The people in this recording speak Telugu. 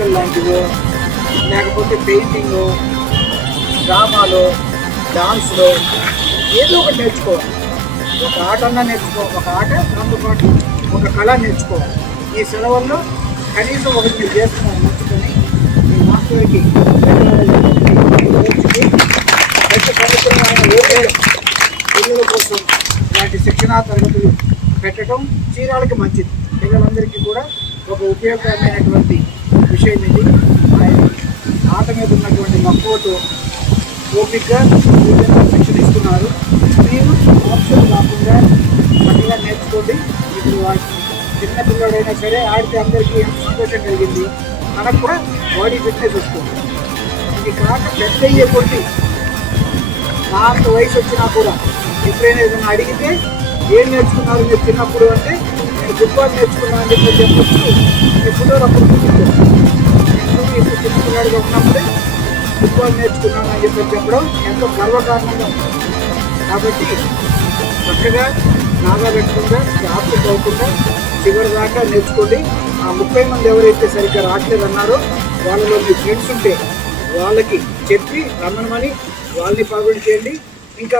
మ్యూజికల్ లాంటివో లేకపోతే పెయింటింగ్, డ్రామాలో, డాన్స్లో ఏదో ఒకటి నేర్చుకోవాలి. ఒక ఆట అన్నా నేర్చుకోవాలి, ఒక ఆట దాంతో పాటు ఒక కళ నేర్చుకోవాలి. ఈ సెలవుల్లో కనీసం ఒకటి మీరు చేస్తున్నారు నచ్చుకొని మీ మాస్టర్కి పిల్లల కోసం ఇలాంటి శిక్షణా తరగతులు పెట్టడం చీరాలకి మంచిది. పిల్లలందరికీ కూడా ఒక ఉపయోగకరమైనటువంటి విషయం ఇది. ఆట మీద ఉన్నటువంటి మక్కువతో ఓపికగా శిక్షణ ఇస్తున్నారు. మీరు ఆప్షన్ కాకుండా చక్కగా నేర్చుకోండి. ఇప్పుడు చిన్న పిల్లడైనా సరే ఆడితే అందరికీ ఎంత సంతోషం కలిగింది, మనకు కూడా బాడీ ఫిట్నెస్ వస్తుంది. ఇది కాక పెద్ద అయ్యే కొద్ది నా అంత వయసు వచ్చినా కూడా ఎప్పుడైనా ఏదైనా అడిగితే ఏం నేర్చుకున్నారు మీరు చిన్నప్పుడు అంటే నేను ఫుట్బాల్ నేర్చుకున్నాను అని చెప్పి చెప్పచ్చు. ఎప్పుడో అప్పుడు చూపించాను. నేను ఇప్పుడు చిన్న పిల్లాడిగా ఉన్నప్పుడే ఫుట్బాల్ నేర్చుకున్నాను అని చెప్పి చెప్పడం ఎంతో గర్వకారణంగా ఉంది. కాబట్టి చక్కగా నాగా పెట్టకుండా జాబ్స్ పోకుండా చివరి దాకా నేర్చుకోండి. ఆ 30 మంది ఎవరైతే సరిగ్గా రావట్లేదన్నారో వాళ్ళలో మీ ఫ్రెండ్స్ ఉంటే వాళ్ళకి చెప్పి రమ్మనమని వాళ్ళని పాల్గొని చేయండి. ఇంకా